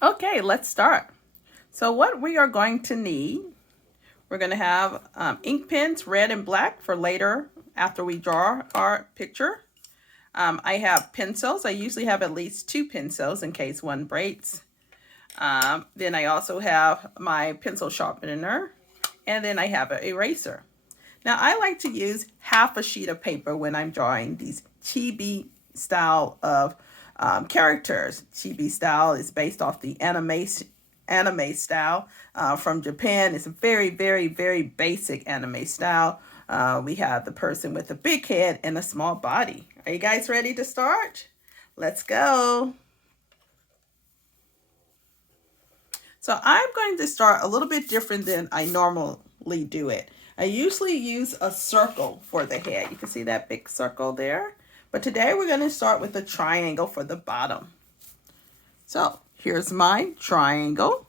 Okay, let's start. So what we are going to need, we're going to have ink pens, red and black for later after we draw our picture. I have pencils. I usually have at least 2 pencils in case one breaks. Then I also have my pencil sharpener, and then I have an eraser. Now I like to use half a sheet of paper when I'm drawing these chibi style of characters. Chibi style is based off the anime style from Japan. It's a very, very, very basic anime style. We have the person with a big head and a small body. Are you guys ready to start? Let's go. So I'm going to start a little bit different than I normally do it. I usually use a circle for the head. You can see that big circle there. But today we're going to start with a triangle for the bottom. So here's my triangle,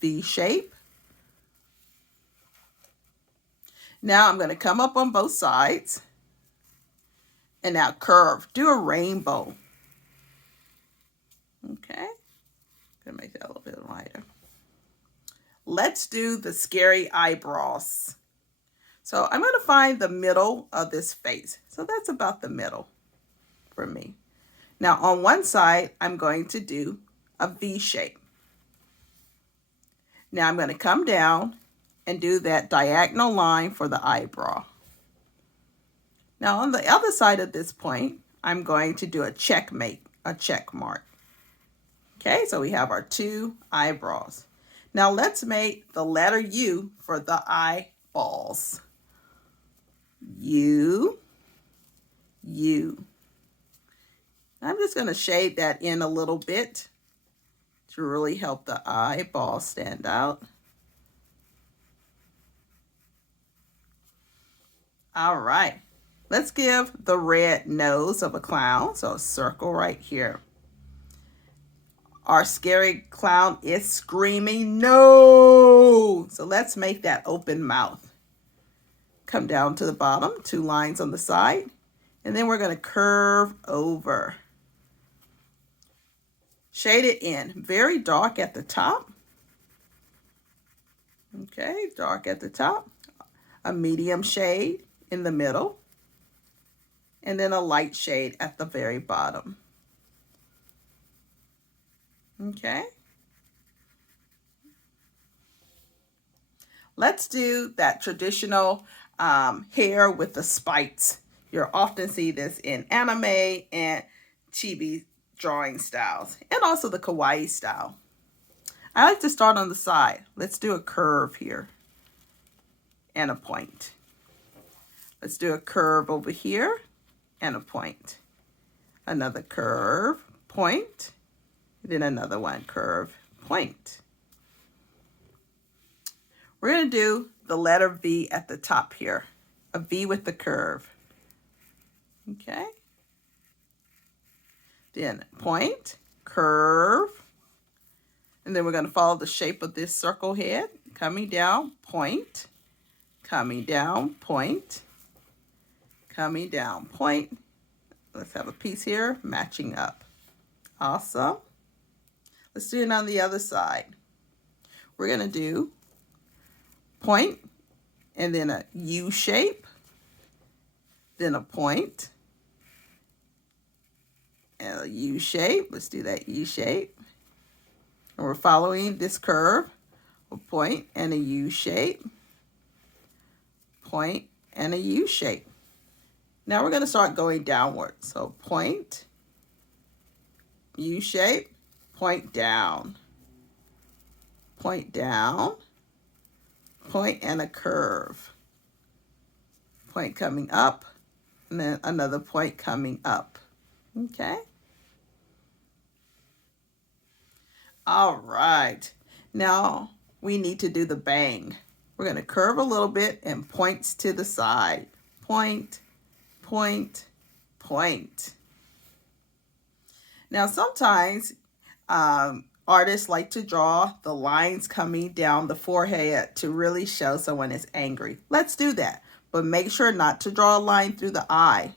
V shape. Now I'm going to come up on both sides. And now curve. Do a rainbow. Okay. Gonna make that a little bit lighter. Let's do the scary eyebrows. So I'm going to find the middle of this face. So that's about the middle for me. Now on one side, I'm going to do a V shape. Now I'm going to come down and do that diagonal line for the eyebrow. Now on the other side of this point, I'm going to do a check mark. Okay, so we have our 2 eyebrows. Now let's make the letter U for the eyeballs. U. I'm just going to shade that in a little bit to really help the eyeball stand out. All right, let's give the red nose of a clown, so a circle right here. Our scary clown is screaming no, so let's make that open mouth. Come down to the bottom, 2 lines on the side, and then we're going to curve over. Shade it in, very dark at the top. Okay, dark at the top. A medium shade in the middle. And then a light shade at the very bottom. Okay. Let's do that traditional hair with the spikes. You'll often see this in anime and chibi drawing styles, and also the kawaii style. I like to start on the side. Let's do a curve here and a point. Let's do a curve over here and a point. Another curve, point, then another one, curve, point. We're going to do the letter V at the top here, a V with the curve. Okay. Then point, curve, and then we're going to follow the shape of this circle head, coming down, point, coming down, point, coming down, point. Let's have a piece here matching up. Awesome. Let's do it on the other side. We're going to do point, and then a U shape, then a point, and a U shape. Let's do that U shape. And we're following this curve, a point and a U shape, point and a U shape. Now we're going to start going downward. So point, U shape, point down, point down, point and a curve, point coming up, and then another point coming up. Okay. All right. Now we need to do the bang. We're going to curve a little bit and points to the side. Point, point, point. Now sometimes artists like to draw the lines coming down the forehead to really show someone is angry. Let's do that, but make sure not to draw a line through the eye.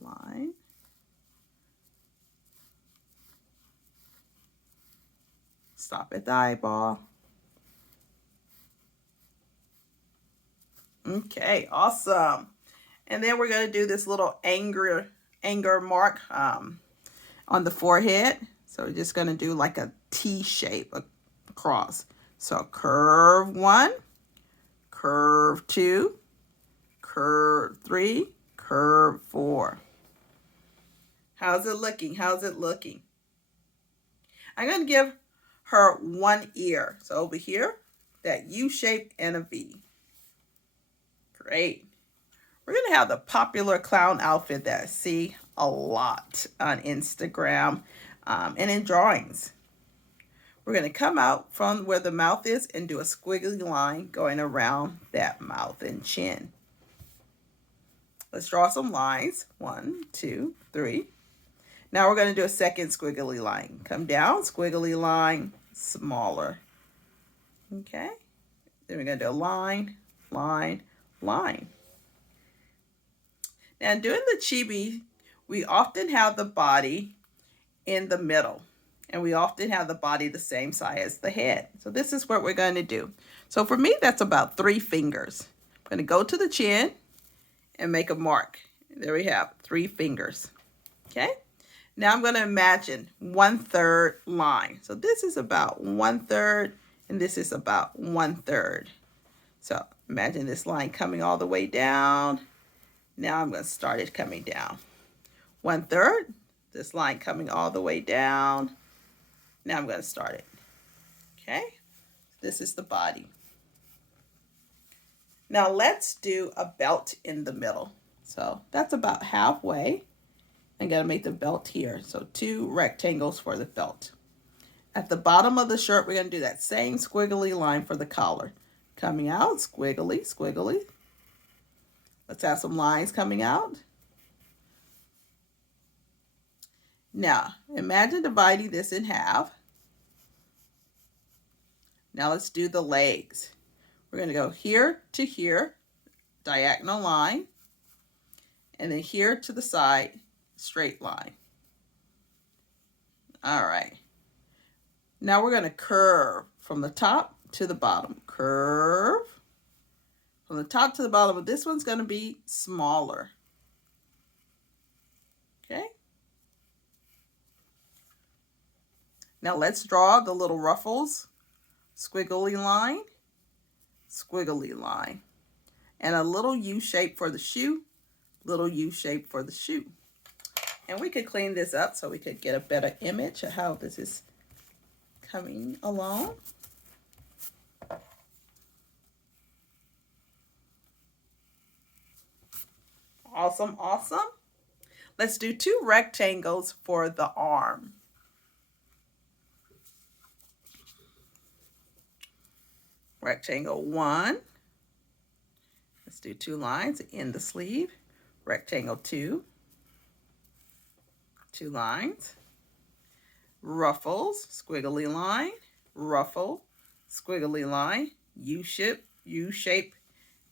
Line. Stop at the eyeball. Okay, awesome. And then we're going to do this little anger mark on the forehead. So we're just going to do like a T shape across. So curve 1, curve 2, curve 3, curve 4. How's it looking? How's it looking? I'm going to give her one ear. So over here, that U shape and a V. Great. We're going to have the popular clown outfit that I see a lot on Instagram and in drawings. We're going to come out from where the mouth is and do a squiggly line going around that mouth and chin. Let's draw some lines. 1, 2, 3. Now we're going to do a second squiggly line. Come down, squiggly line, smaller. Okay. Then we're going to do a line, line, line. Now doing the chibi, we often have the body in the middle. And we often have the body the same size as the head. So this is what we're going to do. So for me, that's about 3 fingers. I'm going to go to the chin and make a mark. There we have 3 fingers. Okay. Now I'm going to imagine 1/3 line. So this is about 1/3 and this is about 1/3. So imagine this line coming all the way down. Now I'm going to start it coming down. 1/3, this line coming all the way down. Now I'm going to start it. Okay, this is the body. Now let's do a belt in the middle. So that's about halfway. I'm going to make the belt here. So 2 rectangles for the belt. At the bottom of the shirt, we're going to do that same squiggly line for the collar. Coming out, squiggly, squiggly. Let's have some lines coming out. Now, imagine dividing this in half. Now let's do the legs. We're going to go here to here, diagonal line, and then here to the side, straight line. All right. Now we're going to curve from the top to the bottom. Curve from the top to the bottom, but this one's going to be smaller. Okay. Now let's draw the little ruffles. Squiggly line, squiggly line. And a little U shape for the shoe, little U shape for the shoe. And we could clean this up so we could get a better image of how this is coming along. Awesome, awesome. Let's do 2 rectangles for the arm. Rectangle 1. Let's do 2 lines in the sleeve. Rectangle 2. 2 lines. Ruffles, squiggly line, ruffle, squiggly line, U-shape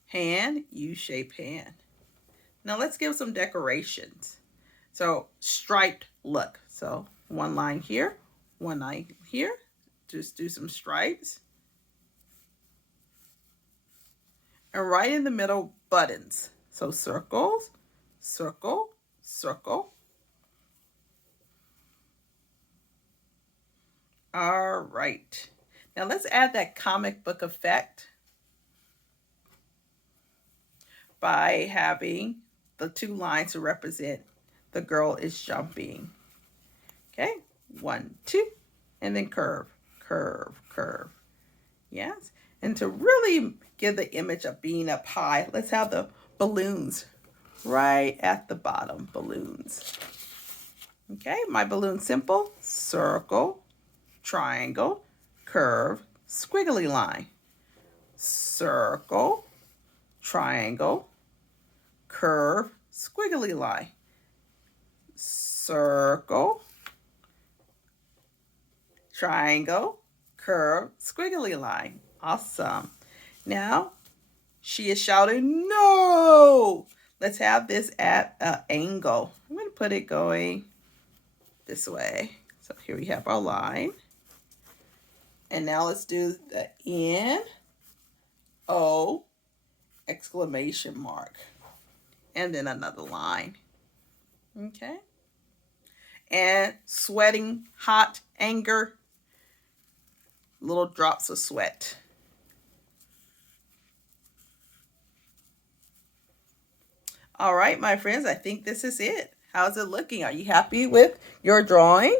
hand, U-shape hand. Now let's give some decorations. So striped look. So 1 line here, 1 line here. Just do some stripes. And right in the middle, buttons. So circles, circle, circle. All right. Now let's add that comic book effect by having the 2 lines to represent the girl is jumping. Okay, 1, 2, and then curve, curve, curve. Yes, and to really give the image of being up high, let's have the balloons right at the bottom, balloons. Okay, my balloon simple, circle, triangle, curve, squiggly line. Circle, triangle, curve, squiggly line. Circle, triangle, curve, squiggly line. Awesome. Now, she is shouting, no! Let's have this at an angle. I'm going to put it going this way. So here we have our line. And now let's do the N-O exclamation mark. And then another line. Okay. And sweating, hot, anger, little drops of sweat. All right, my friends, I think this is it. How's it looking? Are you happy with your drawing?